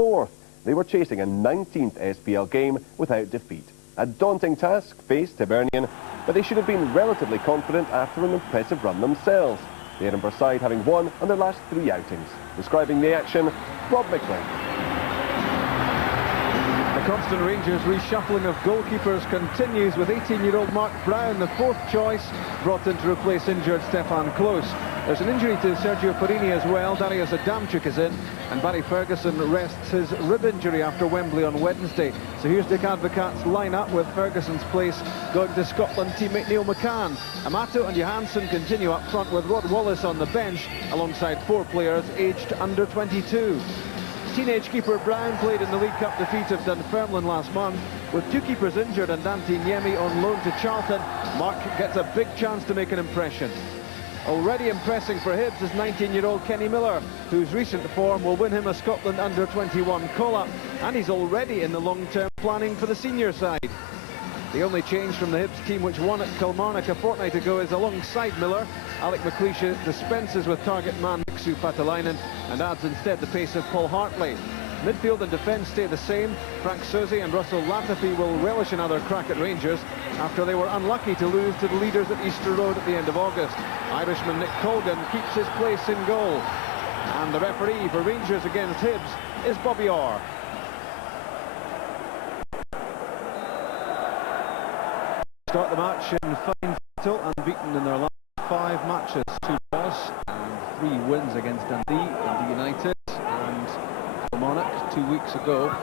4th. They were chasing a 19th SPL game without defeat. A daunting task faced Hibernian, but they should have been relatively confident after an impressive run themselves. The Edinburgh side having won on their last 3 outings. Describing the action, Rob McLean. The constant Rangers reshuffling of goalkeepers continues with 18-year-old Mark Brown, the 4th choice, brought in to replace injured Stefan Klose. There's an injury to Sergio Perini as well. Darius Adamczyk is in, and Barry Ferguson rests his rib injury after Wembley on Wednesday. So here's Dick Advocaat's line-up with Ferguson's place going to Scotland teammate Neil McCann. Amato and Johansson continue up front with Rod Wallace on the bench alongside 4 players aged under 22. Teenage keeper Brown played in the League Cup defeat of Dunfermline last month. With 2 keepers injured and Dante Niemi on loan to Charlton, Mark gets a big chance to make an impression. Already impressing for Hibs is 19-year-old Kenny Miller, whose recent form will win him a Scotland under-21 call-up, and he's already in the long-term planning for the senior side. The only change from the Hibs team which won at Kilmarnock a fortnight ago is alongside Miller. Alec McLeish dispenses with target man Mixu Patalainen and adds instead the pace of Paul Hartley. Midfield and defence stay the same. Frank Sosie and Russell Latifi will relish another crack at Rangers after they were unlucky to lose to the leaders at Easter Road at the end of August. Irishman Nick Colgan keeps his place in goal. And the referee for Rangers against Hibs is Bobby Orr. Start the match in fine title, unbeaten in their last 5 matches, 2 draws and 3 wins against Dundee United and Kilmarnock 2 weeks ago.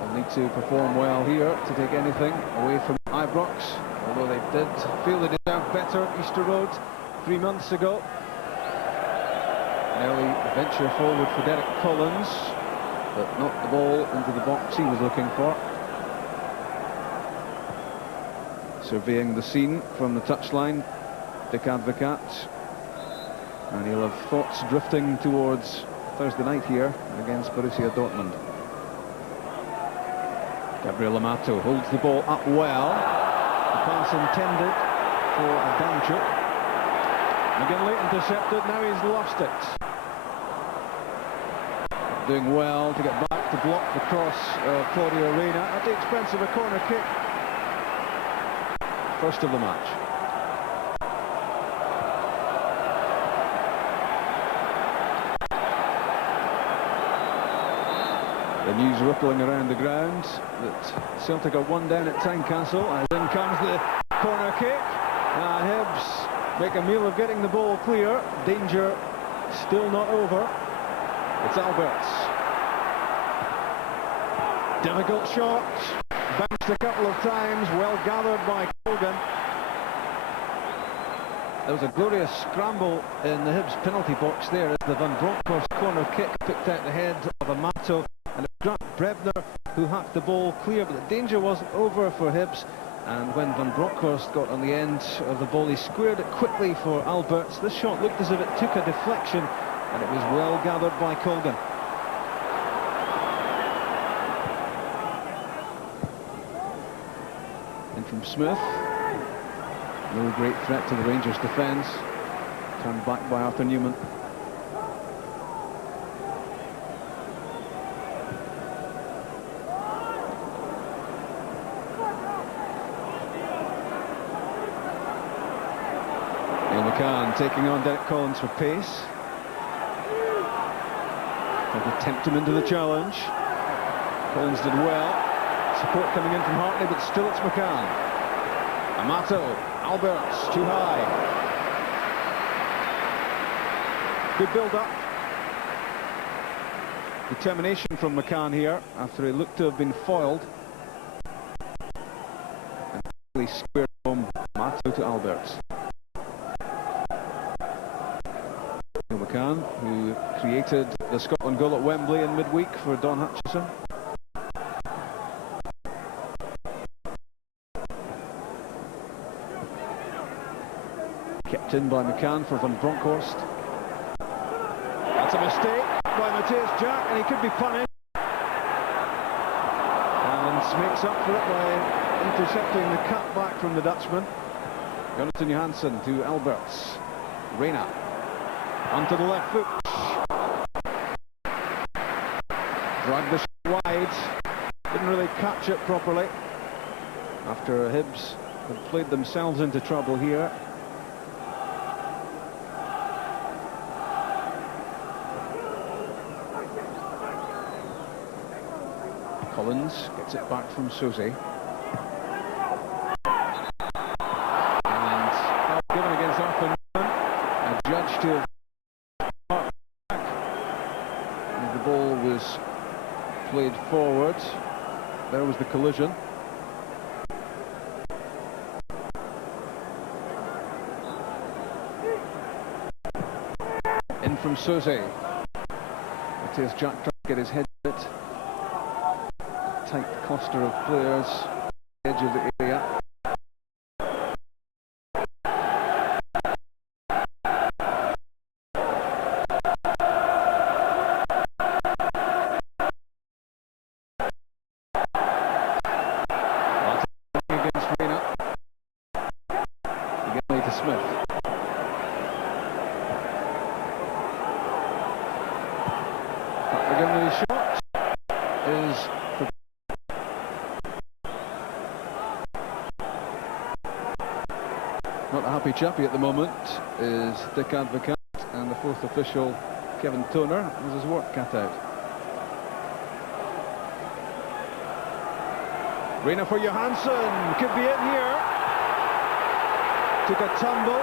They'll need to perform well here to take anything away from Ibrox, although they did feel they deserved better Easter Road 3 months ago. An early venture forward for Derek Collins, but not the ball into the box he was looking for. Surveying the scene from the touchline, Dick Advocaat, and he'll have thoughts drifting towards Thursday night here against Borussia Dortmund. Gabriel Amato holds the ball up well. The pass intended for Adamczyk. McGinley intercepted, now he's lost it. Doing well to get back to block the cross of Claudio Reyna at the expense of a corner kick. First of the match. The news rippling around the ground that Celtic are 1 down at Tynecastle, as in comes the corner kick. Hibs make a meal of getting the ball clear. Danger still not over. It's Alberts. Difficult shot. Bounced a couple of times, well gathered by Colgan. There was a glorious scramble in the Hibs penalty box there as the Van Bronckhorst corner kick picked out the head of Amato, and it was Grant Brebner who hacked the ball clear, but the danger wasn't over for Hibs, and when Van Bronckhorst got on the end of the ball he squared it quickly for Alberts. This shot looked as if it took a deflection, and it was well gathered by Colgan. From Smith, no great threat to the Rangers defence, turned back by Arthur Newman. Neil McCann taking on Derek Collins for pace. Trying to tempt him into the challenge. Collins did well. Support coming in from Hartley, but still it's McCann. Amato, Alberts, too high. Good build-up. Determination from McCann here, after he looked to have been foiled. And quickly squared home Amato to Alberts. McCann, who created the Scotland goal at Wembley in midweek for Don Hutchison. Kept in by McCann for Van Bronckhorst. That's a mistake by Matthias Jack, and he could be punished. And makes up for it by intercepting the cut back from the Dutchman. Jonathan Johansson to Alberts. Reyna onto the left foot. Dragged the shot wide. Didn't really catch it properly. After Hibs had played themselves into trouble here. Collins gets it back from Susie. And foul given against Arthur Newman. Adjudged to have marked back. And the ball was played forward. There was the collision. In from Susie. Matthias Jack trying to get his head in it. Tight cluster of players, edge of the area. Against Reina. Again to Smith. Again with his shot is for not a happy chappy at the moment is Dick Advocat, and the fourth official, Kevin Toner, has his work cut out. Reina for Johansson, could be in here. Took a tumble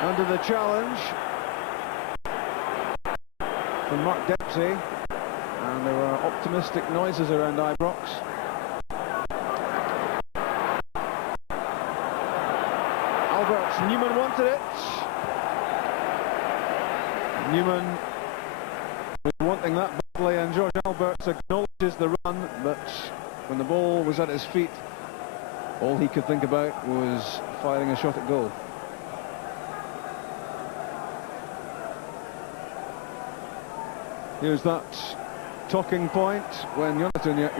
under the challenge from Mark Dempsey, and there were optimistic noises around Ibrox. Alberts, Newman wanted it. Newman was wanting that badly, and George Alberts acknowledges the run, but when the ball was at his feet, all he could think about was firing a shot at goal. Here's that talking point when Jonathan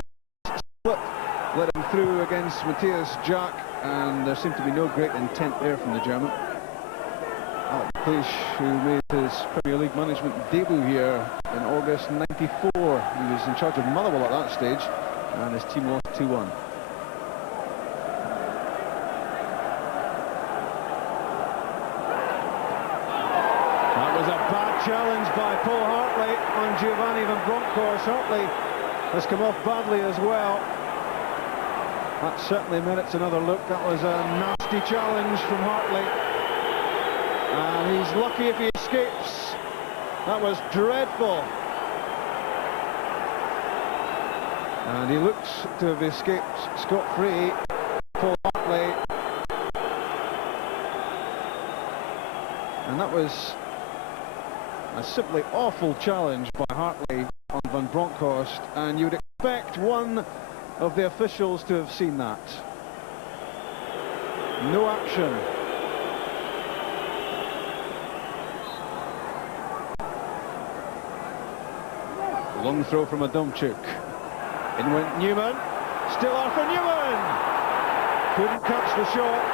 let him through against Matthias Jack, and there seemed to be no great intent there from the German. Alec Cleish, who made his Premier League management debut here in August '94. He was in charge of Motherwell at that stage, and his team lost 2-1. That was a bad challenge by Paul Hartley on Giovanni van Bronckhorst. Hartley has come off badly as well. That certainly merits another look. That was a nasty challenge from Hartley, and he's lucky if he escapes. That was dreadful, and he looks to have escaped scot-free. Paul Hartley, and that was a simply awful challenge by Hartley on Van Bronckhorst, and you would expect one of the officials to have seen that. No action. Long throw from Adamczyk. In went Newman. Still Arthur Newman! Couldn't catch the shot.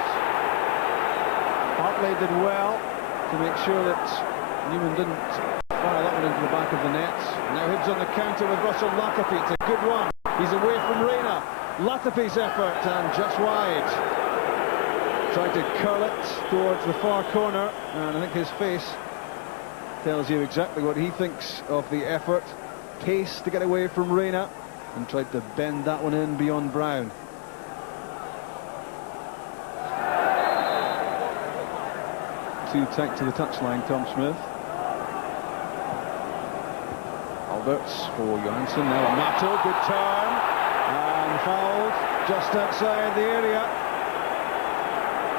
Hartley did well to make sure that Newman didn't fire that one into the back of the net. Now Hibs on the counter with Russell Latapi. It's a good one. He's away from Reina. Latapi's effort, and just wide. Tried to curl it towards the far corner, and I think his face tells you exactly what he thinks of the effort. Pace to get away from Reina, and tried to bend that one in beyond Brown. Too tight to the touchline, Tom Smith. Alberts for Johansson, now Amato, good turn, and fouled just outside the area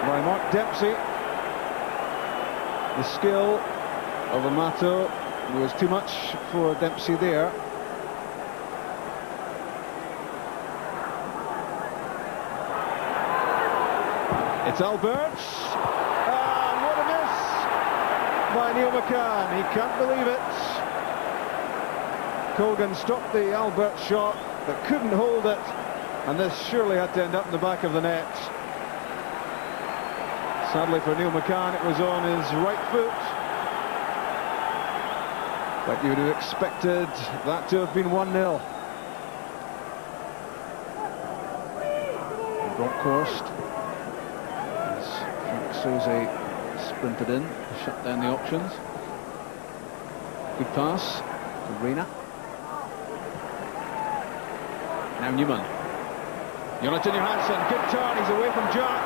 by Mark Dempsey. The skill of Amato was too much for Dempsey there. It's Alberts, and what a miss by Neil McCann. He can't believe it. Colgan stopped the Alberts shot, but couldn't hold it, and this surely had to end up in the back of the net. Sadly for Neil McCann, it was on his right foot. But you would have expected that to have been 1-0. Bronkhorst, as Frank Soze sprinted in to shut down the options. Good pass to Reina. Now Newman. Jonathan Johansson, good turn, he's away from Jack.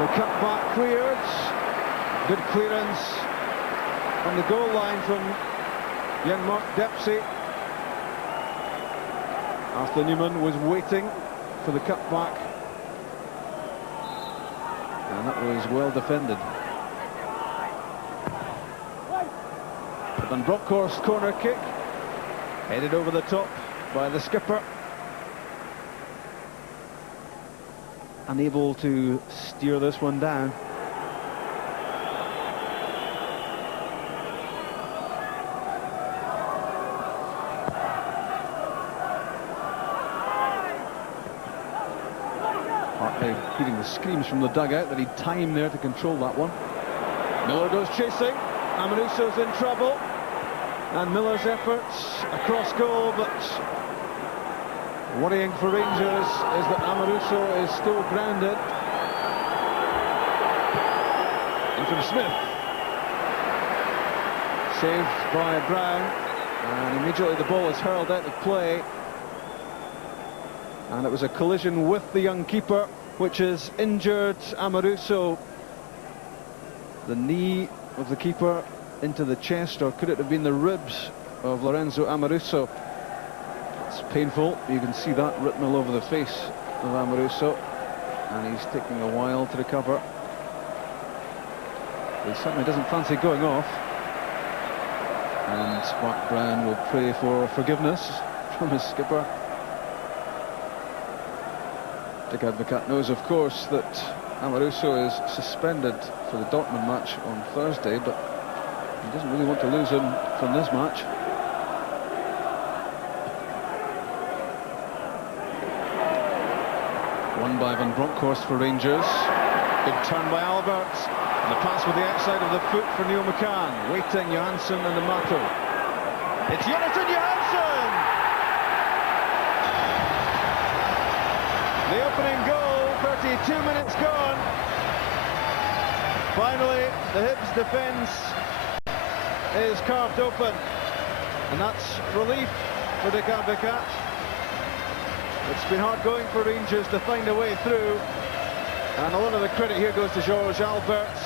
The cut back cleared. Good clearance on the goal line from young Mark Dempsey. Arthur Newman was waiting for the cut back. And that was well defended. Van Bronckhorst corner kick. Headed over the top by the skipper. Unable to steer this one down. Partly hearing the screams from the dugout that he'd time there to control that one. Miller goes chasing. Amoruso's in trouble. And Miller's efforts across goal, but worrying for Rangers is that Amoruso is still grounded. And from Smith. Saved by Brown. And immediately the ball is hurled out of play. And it was a collision with the young keeper, which has injured Amoruso. The knee of the keeper into the chest, or could it have been the ribs of Lorenzo Amoruso? It's painful. You can see that written all over the face of Amoruso, and he's taking a while to recover. He certainly doesn't fancy going off, and Mark Brown will pray for forgiveness from his skipper. Dick Advocat knows, of course, that Amoruso is suspended for the Dortmund match on Thursday, but he doesn't really want to lose him from this match. Won by Van Bronckhorst for Rangers. Good turn by Albert. And the pass with the outside of the foot for Neil McCann. Waiting, Johansson and Amato. It's Jonathan Johansson! The opening goal, 32 minutes gone. Finally, the Hibs defence is carved open, and that's relief for Dick Advocat. It's been hard going for Rangers to find a way through, and a lot of the credit here goes to George Alberts.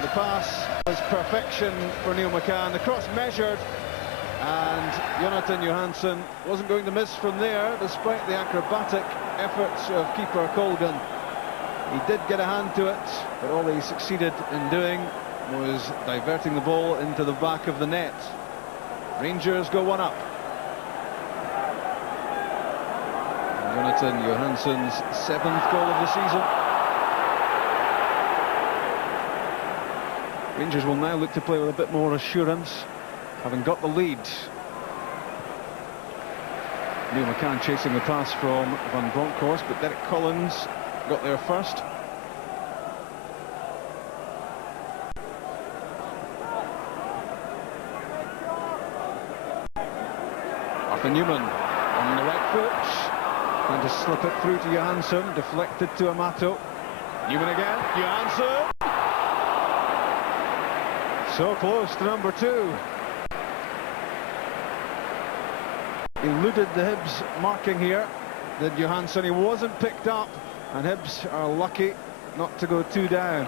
The pass was perfection for Neil McCann. The cross measured, and Jonathan Johansson wasn't going to miss from there, despite the acrobatic efforts of keeper Colgan. He did get a hand to it, but all he succeeded in doing was diverting the ball into the back of the net. Rangers go one up. And Jonathan Johansson's 7th goal of the season. Rangers will now look to play with a bit more assurance, having got the lead. Neil McCann chasing the pass from Van Bronckhorst, but Derek Collins got there first. Arthur Newman on the right foot, trying to slip it through to Johansson, deflected to Amato. Newman again, Johansson! So close to number 2. Eluded the Hibs marking here, did Johansson. He wasn't picked up, and Hibs are lucky not to go 2 down.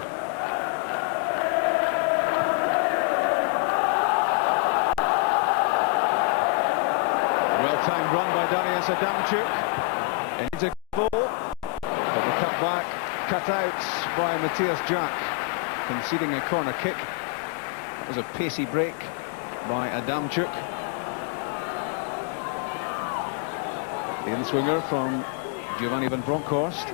Well-timed run by Darius Adamczyk. It needs a goal, but the cut back, cut out by Matthias Jack, conceding a corner kick. That was a pacey break by Adamczyk. The in-swinger from Giovanni Van Bronckhorst.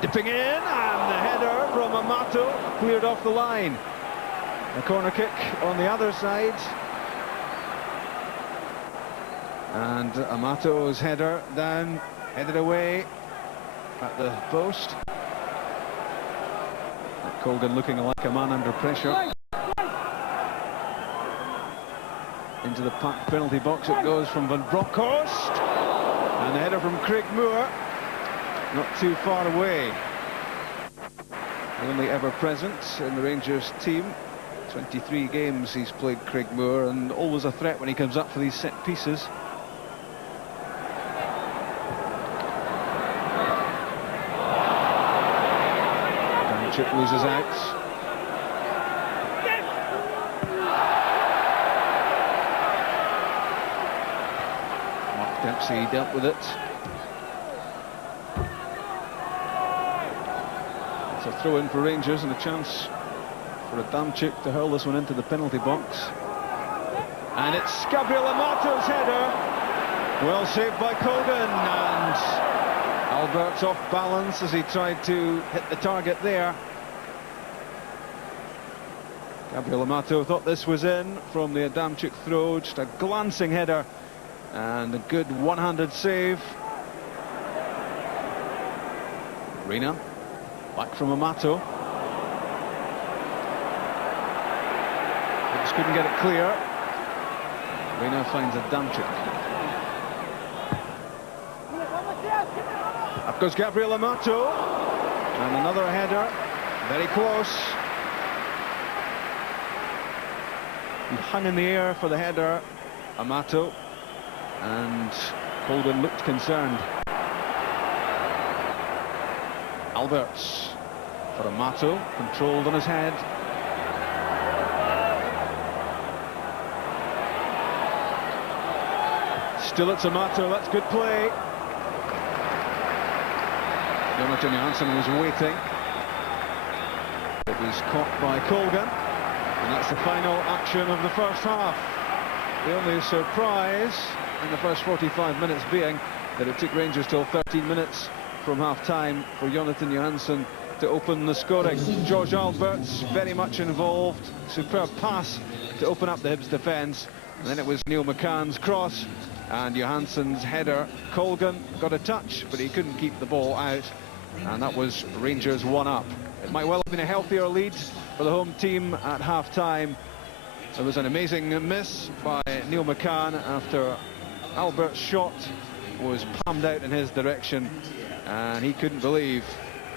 Dipping in, and the header from Amato cleared off the line. A corner kick on the other side. And Amato's header down, headed away at the post. Colgan looking like a man under pressure. Into the packed penalty box it goes from Van Bronckhorst. And the header from Craig Moore. Not too far away. Only ever present in the Rangers team. 23 games he's played, Craig Moore, and always a threat when he comes up for these set pieces. Chip loses out. Mark Dempsey dealt with it. It's a throw in for Rangers and a chance for Adamczyk to hurl this one into the penalty box. And it's Gabriel Amato's header. Well saved by Colgan, and Albert's off balance as he tried to hit the target there. Gabriel Amato thought this was in from the Adamczyk throw. Just a glancing header and a good one-handed save. Reina back from Amato. Just couldn't get it clear. Reina finds Adamczyk. Up goes Gabriel Amato, and another header, very close. He hung in the air for the header, Amato, and Holden looked concerned. Alberts for Amato, controlled on his head. Still it's Amato, that's good play. Jonathan Johansson was waiting. It was caught by Colgan, and that's the final action of the first half. The only surprise in the first 45 minutes being that it took Rangers till 13 minutes from half-time for Jonathan Johansson to open the scoring. George Alberts very much involved. Superb pass to open up the Hibs defence, and then it was Neil McCann's cross and Johansson's header. Colgan got a touch, but he couldn't keep the ball out, and that was Rangers 1-up. It might well have been a healthier lead for the home team at half-time. There was an amazing miss by Neil McCann after Albert's shot was palmed out in his direction, and he couldn't believe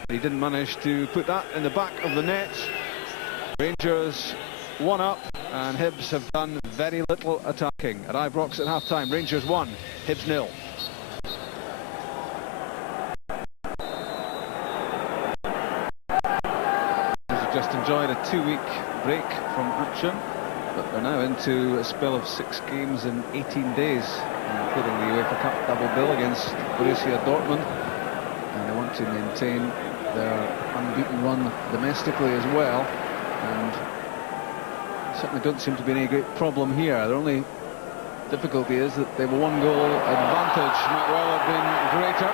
that he didn't manage to put that in the back of the net. Rangers 1-up, and Hibs have done very little attacking. At Ibrox at half-time, Rangers 1, Hibs 0. Just enjoyed a 2-week break from action, but they're now into a spell of 6 games in 18 days, including the UEFA Cup double bill against Borussia Dortmund, and they want to maintain their unbeaten run domestically as well, and certainly don't seem to be any great problem here. The only difficulty is that they have a 1-goal advantage. Might well have been greater,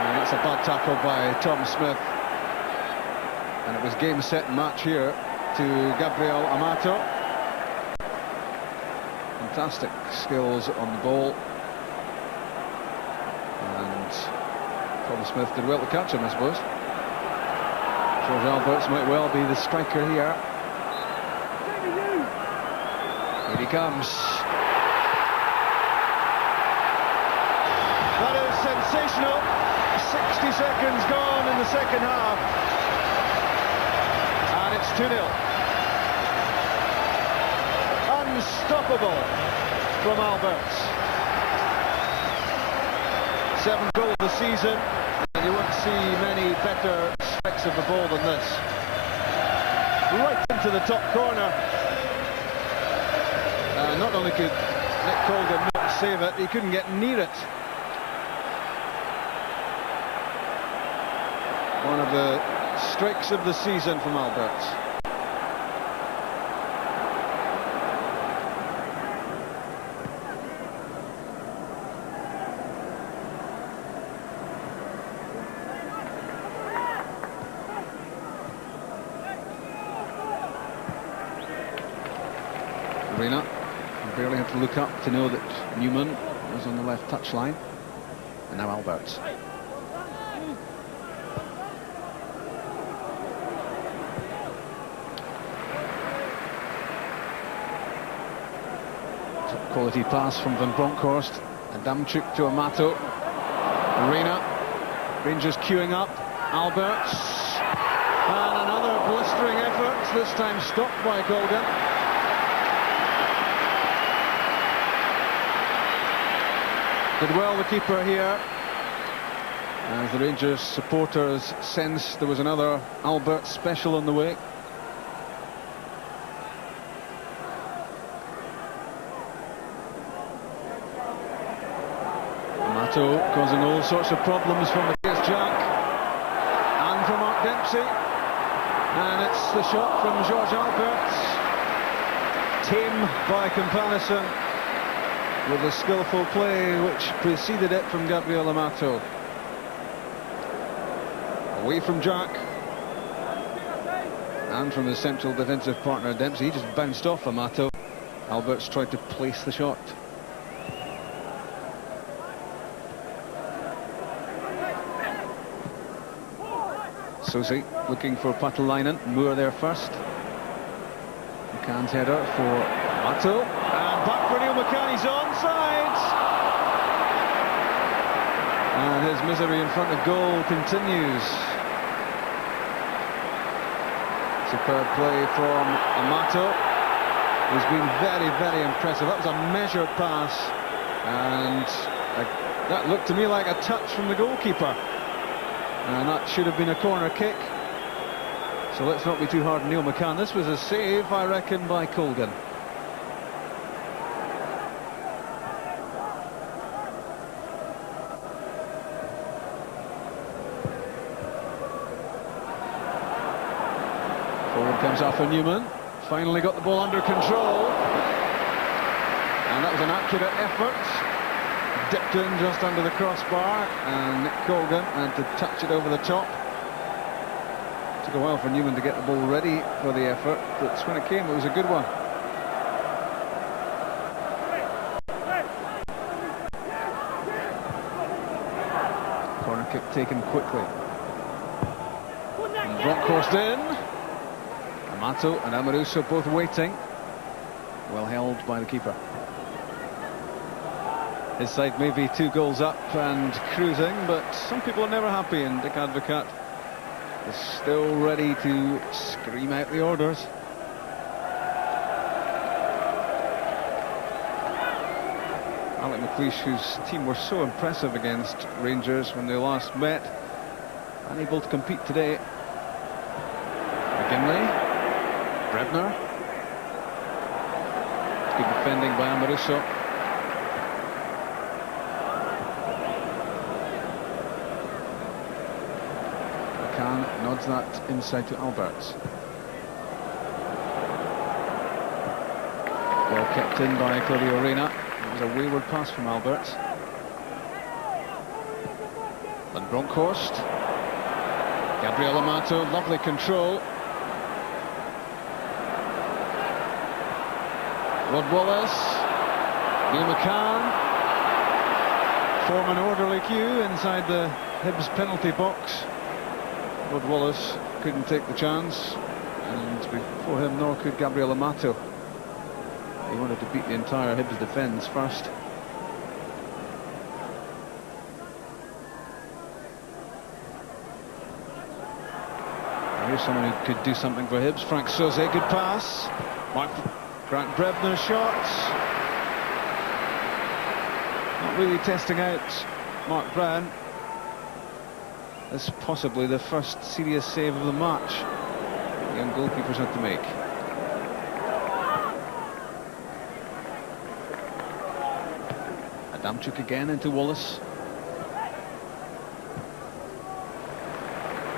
and it's a bad tackle by Tom Smith. And it was game, set, match here to Gabriel Amato. Fantastic skills on the ball. And Tom Smith did well to catch him, I suppose. George Alberts might well be the striker here. Here he comes. That is sensational. 60 seconds gone in the second half. It's 2-0. Unstoppable from Alberts. 7th goal of the season, and you won't see many better strikes of the ball than this. Right into the top corner. Not only could Nick Colgan not save it, he couldn't get near it. One of the strikes of the season from Alberts. Reina barely had to look up to know that Newman was on the left touchline, and now Alberts. Quality pass from Van Bronckhorst. Adamczyk to Amato. Reina. Rangers queuing up. Alberts. And another blistering effort, this time stopped by Colgan. Did well, the keeper here. As the Rangers supporters sensed there was another Albert special on the way. Amato causing all sorts of problems from Matthias Jack and from Mark Dempsey. And it's the shot from George Alberts. Tame by comparison with the skillful play which preceded it from Gabriel Amato. Away from Jack and from his central defensive partner Dempsey. He just bounced off Amato. Alberts tried to place the shot. Susi looking for Patalainen. Moore there first. McCann's header for Amato. And back for Neil McCann. He's onside. And his misery in front of goal continues. Superb play from Amato, who's been very, very impressive. That was a measured pass, and that looked to me like a touch from the goalkeeper. And that should have been a corner kick. So let's not be too hard on Neil McCann. This was a save, I reckon, by Colgan. Forward comes Arthur Newman. Finally got the ball under control. And that was an accurate effort. Dipped in just under the crossbar, and Nick Colgan had to touch it over the top. Took a while for Newman to get the ball ready for the effort, but when it came, it was a good one. Corner kick taken quickly. And Bronckhorst in. Amato and Amoruso both waiting. Well held by the keeper. His side may be 2 goals up and cruising, but some people are never happy, and Dick Advocat is still ready to scream out the orders. Alec McLeish, whose team were so impressive against Rangers when they last met, unable to compete today. McGinley, Brebner. Good defending by Amoruso. Nods that inside to Alberts. Well kept in by Claudio Reina. It was a wayward pass from Alberts. Van Bronckhorst. Gabriel Amato, lovely control. Rod Wallace. Neil McCann. Form an orderly queue inside the Hibs penalty box. Rod Wallace couldn't take the chance, and before him nor could Gabriel Amato. He wanted to beat the entire Hibs defence first. Here's someone who could do something for Hibs. Frank Soze, good pass. Grant Brebner shots. Not really testing out Mark Brown. This is possibly the first serious save of the match the young goalkeepers had to make. Adamczyk again into Wallace.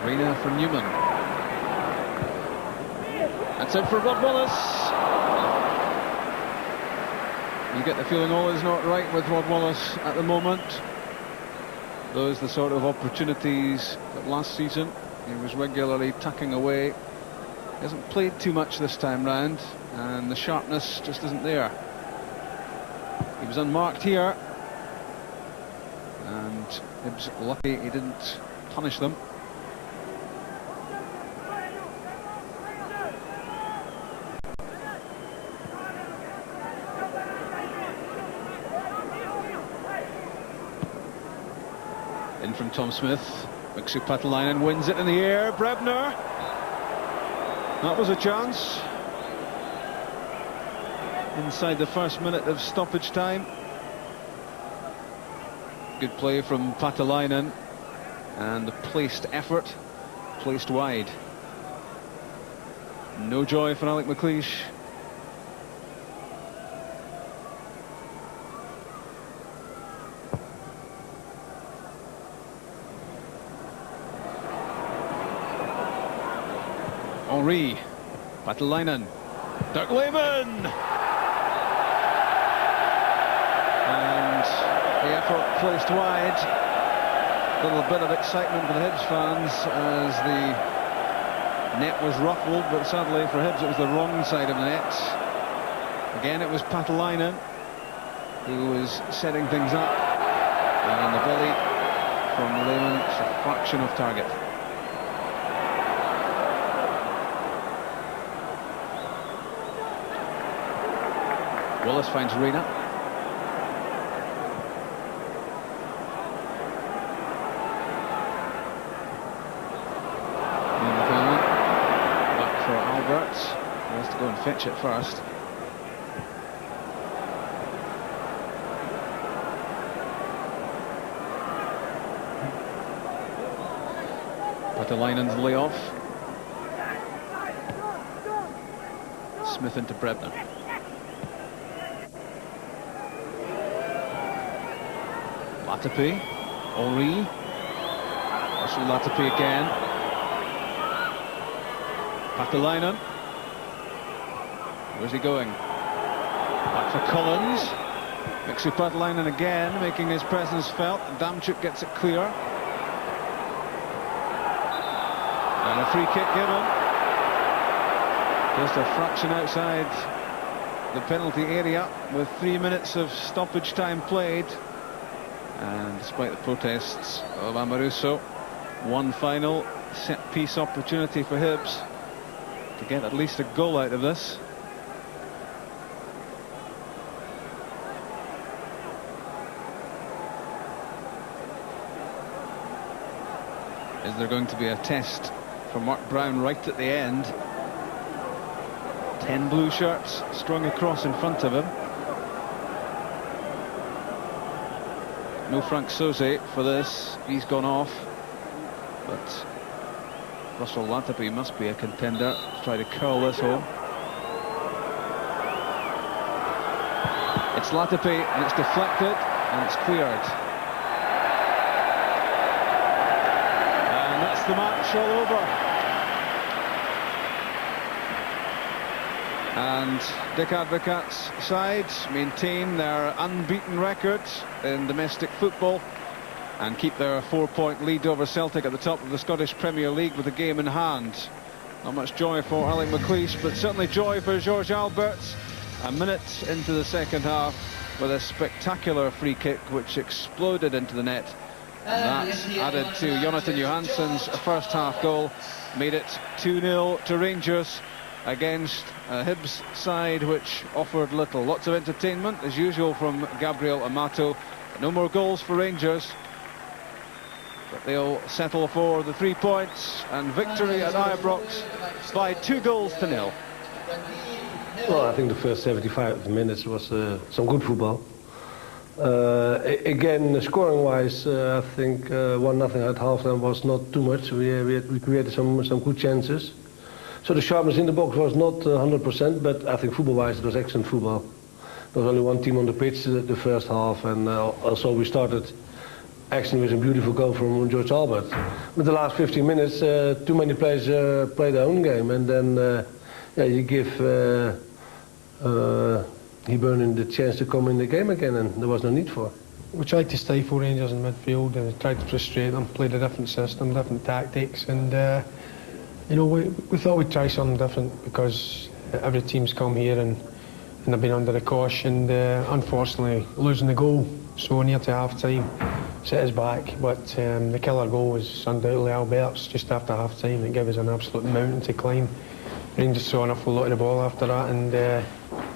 Reina for Newman. That's it for Rod Wallace. You get the feeling all is not right with Rod Wallace at the moment. Those are the sort of opportunities that last season he was regularly tucking away. He hasn't played too much this time round, and the sharpness just isn't there. He was unmarked here, and Hibs lucky he didn't punish them. In from Tom Smith. Mixu Patalainen wins it in the air. Brebner. That was a chance. Inside the first minute of stoppage time. Good play from Patalainen. And the placed effort. Placed wide. No joy for Alec McLeish. Henri, Patalainen, Dirk Lehmann, and the effort placed wide. A little bit of excitement for the Hibs fans as the net was ruffled, but sadly for Hibs it was the wrong side of the net. Again it was Patalainen who was setting things up, and the volley from Lehmann, it's a fraction of target. Willis finds Reina. Back for Albert. He has to go and fetch it first. Patalainen's layoff. Smith into Brebner. Latapi, Henri, Russell Latapi again. Patalainen. Where's he going? Back for Collins. Mixu Patalainen again, making his presence felt. Damchuk gets it clear. And a free kick given. Just a fraction outside the penalty area with 3 minutes of stoppage time played. And despite the protests of Amoruso, one final set-piece opportunity for Hibs to get at least a goal out of this. Is there going to be a test for Mark Brown right at the end? 10 blue shirts strung across in front of him. No Frank Soze for this, he's gone off, but Russell Latapi must be a contender to try to curl this home. It's Latapi and it's deflected and it's cleared. And that's the match all over. And Dick Advocaat's side maintain their unbeaten record in domestic football and keep their 4-point lead over Celtic at the top of the Scottish Premier League with a game in hand. Not much joy for Alec McLeish, but certainly joy for George Alberts. A minute into the second half with a spectacular free kick which exploded into the net. And that, added to Jonathan Johansson's first half goal, made it 2-0 to Rangers against a Hibs side which offered little. Lots of entertainment as usual from Gabriel Amato. No more goals for Rangers, but they'll settle for the 3 points and victory at Ibrox by 2-0. Well, I think the first 75 minutes was some good football. Again, scoring-wise, I think 1-0 at halftime was not too much. We created some good chances. So the sharpness in the box was not 100%, but I think football-wise it was excellent football. There was only one team on the pitch the first half, and also we started actually with a beautiful goal from George Albert. But the last 15 minutes, too many players play their own game, and then yeah, you give Hibernian the chance to come in the game again, and there was no need for it. We tried to stifle Rangers in midfield and tried to frustrate them, played a different system, different tactics, and you know, we thought we'd try something different because every team's come here and they've been under the cosh, and unfortunately losing the goal so near to half-time set us back. But the killer goal was undoubtedly Albert's just after half-time. It gave us an absolute mountain to climb. Rangers saw an awful lot of the ball after that, and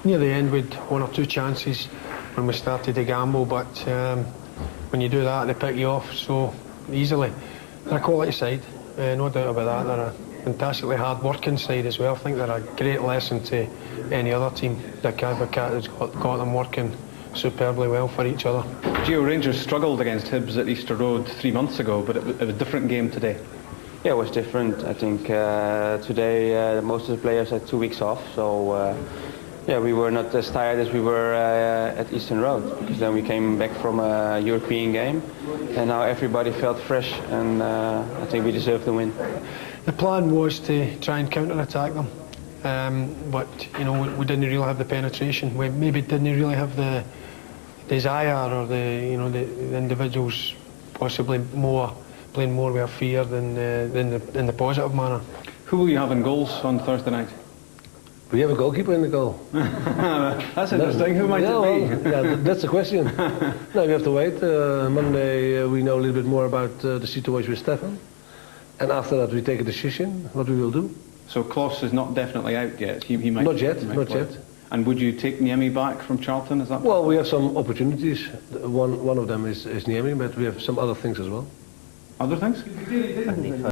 near the end we'd 1 or 2 chances when we started to gamble, but when you do that they pick you off. So easily. They're a quality side, no doubt about that. They're a fantastically hard-working side as well. I think they're a great lesson to any other team. The Cat has got them working superbly well for each other. Gio, Rangers struggled against Hibs at Easter Road 3 months ago, but it was a different game today. Yeah, it was different. I think today most of the players had 2 weeks off, so yeah, we were not as tired as we were at Eastern Road, because then we came back from a European game, and now everybody felt fresh, and I think we deserved the win. The plan was to try and counter-attack them, but you know, we didn't really have the penetration. We maybe didn't really have the desire, or the individuals possibly playing more with fear than in the positive manner. Who will you have in goals on Thursday night? We have a goalkeeper in the goal. That's interesting. Who might it be? Yeah, that's the question. No, we have to wait. Monday we know a little bit more about the situation with Stefan. And after that we take a decision what we will do. So Kloss is not definitely out yet. He might. Not yet, he might not play. yet. And would you take Niemi back from Charlton? Is that? Well, we have some opportunities. One of them is Niemi, but we have some other things as well. Other things?